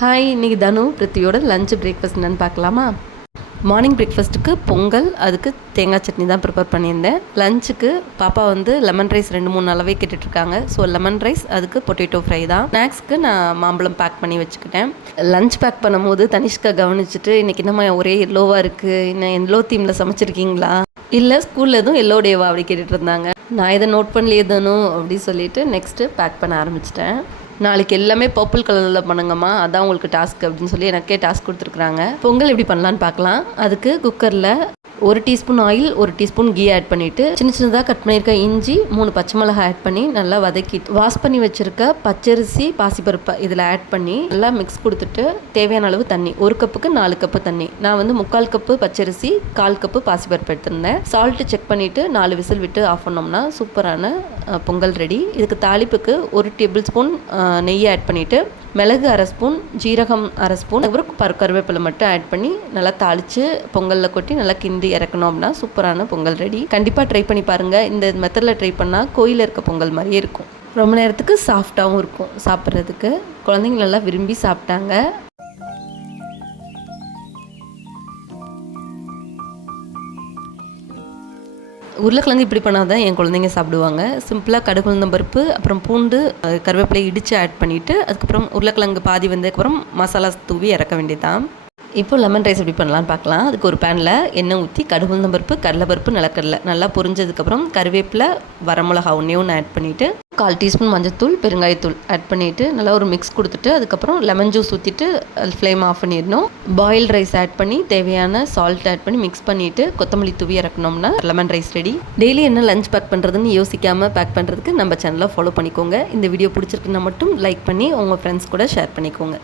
Hi, இன்றைக்கி தனு பிருத்தியோட lunch breakfast என்னென்னு பார்க்கலாமா? மார்னிங் பிரேக்ஃபாஸ்ட்டுக்கு பொங்கல், அதுக்கு தேங்காய் சட்னி தான் ப்ரிப்பேர் பண்ணியிருந்தேன். லஞ்சுக்கு பாப்பா லெமன் ரைஸ் 2-3 நாளாகவே கேட்டுட்ருக்காங்க. ஸோ லெமன் ரைஸ், அதுக்கு பொட்டேட்டோ ஃப்ரை தான். ஸ்நாக்ஸ்க்கு நான் மாம்பழம் பேக் பண்ணி வச்சுக்கிட்டேன். லஞ்ச் பேக் பண்ணும்போது தனிஷ்கா கவனிச்சுட்டு, இன்றைக்கி என்னம்மா ஒரே எல்லோவாக இருக்குது, இன்னும் எல்லோ தீமில் சமைச்சிருக்கீங்களா, இல்லை ஸ்கூலில் எதுவும் எல்லோ டேவா அப்படி கேட்டுட்டு இருந்தாங்க. நான் இதை நோட் பண்ணலையே தானோ அப்படி சொல்லிவிட்டு நெக்ஸ்ட்டு பேக் பண்ண ஆரம்பிச்சிட்டேன். நாளைக்கு எல்லாமே பர்பிள் கலரில் பண்ணுங்கம்மா, அதான் உங்களுக்கு டாஸ்க் அப்படின்னு சொல்லி எனக்கே டாஸ்க் கொடுத்துருக்குறாங்க. பொங்கல் எப்படி பண்ணலான்னு பார்க்கலாம். அதுக்கு குக்கரில் 1 teaspoon oil, 1 teaspoon ghee add பண்ணிவிட்டு சின்ன சின்னதாக கட் பண்ணியிருக்க இஞ்சி, 3 பச்சை மிளகாய் ஆட் பண்ணி நல்லா வதக்கிட்டு வாஷ் பண்ணி வச்சுருக்க பச்சரிசி பாசிப்பருப்பை இதில் ஆட் பண்ணி நல்லா மிக்ஸ் கொடுத்துட்டு தேவையான அளவு தண்ணி, 1 கப்புக்கு 4 கப்பு தண்ணி. நான் 3/4 கப்பு பச்சரிசி, 1/4 கப்பு பாசிப்பருப்பு எடுத்திருந்தேன். சால்ட்டு செக் பண்ணிவிட்டு 4 விசில் விட்டு ஆஃப் பண்ணோம்னா சூப்பரான பொங்கல் ரெடி. இதுக்கு தாளிப்புக்கு 1 டேபிள் ஸ்பூன் நெய்யை ஆட் பண்ணிவிட்டு மிளகு 1/2 ஸ்பூன், ஜீரகம் 1/2 ஸ்பூன், அப்புறம் கருவேப்பிலை மட்டும் ஆட் பண்ணி நல்லா தாளித்து பொங்கலில் கொட்டி நல்லா கிண்டி இறக்கணும் அப்படின்னா சூப்பரான பொங்கல் ரெடி. கண்டிப்பாக ட்ரை பண்ணி பாருங்கள். இந்த மெத்தடில் ட்ரை பண்ணால் கோயிலில் இருக்க பொங்கல் மாதிரியே இருக்கும். ரொம்ப நேரத்துக்கு சாஃப்டாகவும் இருக்கும் சாப்பிட்றதுக்கு. குழந்தைங்க நல்லா விரும்பி சாப்பிட்டாங்க. உருளைக்கிழங்கு இப்படி பண்ணால் தான் என் குழந்தைங்க சாப்பிடுவாங்க. சிம்பிளாக கடுகு உளுந்தம் பருப்பு, அப்புறம் பூண்டு, கருவேப்பிலை இடித்து ஆட் பண்ணிவிட்டு அதுக்கப்புறம் உருளைக்கிழங்கு பாதி வந்ததுக்கப்புறம் மசாலா தூவி இறக்க வேண்டியதான். இப்போ லெமன் ரைஸ் எப்படி பண்ணலான்னு பார்க்கலாம். அதுக்கு ஒரு பேனில் எண்ணெய் ஊற்றி கடுகு உளுந்தம் பருப்பு, கடலைப்பருப்பு, நிலக்கடலை நல்லா பொரிஞ்சதுக்கப்புறம் கருவேப்பிலை, வரமிளகா ஒன்று ஆட் பண்ணிவிட்டு 1/4 டீஸ்பூன் மஞ்சத்தூள், பெருங்காயத்தூள் ஆட் பண்ணிவிட்டு நல்லா ஒரு மிக்ஸ் கொடுத்துட்டு அதுக்கப்புறம் லெமன் ஜூஸ் ஊற்றிட்டு ஃப்ளேம் ஆஃப் பண்ணிடணும். பாயில் ரைஸ் ஆட் பண்ணி தேவையான சால்ட் ஆட் பண்ணி மிக்ஸ் பண்ணிவிட்டு கொத்தமல்லி தூவி இறக்கணும்னா லெமன் ரைஸ் ரெடி. டெய்லி என்ன லஞ்ச் பேக் பண்ணுறதுன்னு யோசிக்காமல் பேக் பண்ணுறதுக்கு நம்ம சேனலை ஃபாலோ பண்ணிக்கோங்க. இந்த வீடியோ பிடிச்சிருக்குன்னா மட்டும் லைக் பண்ணி உங்கள் ஃப்ரெண்ட்ஸ் கூட ஷேர் பண்ணிக்கோங்க.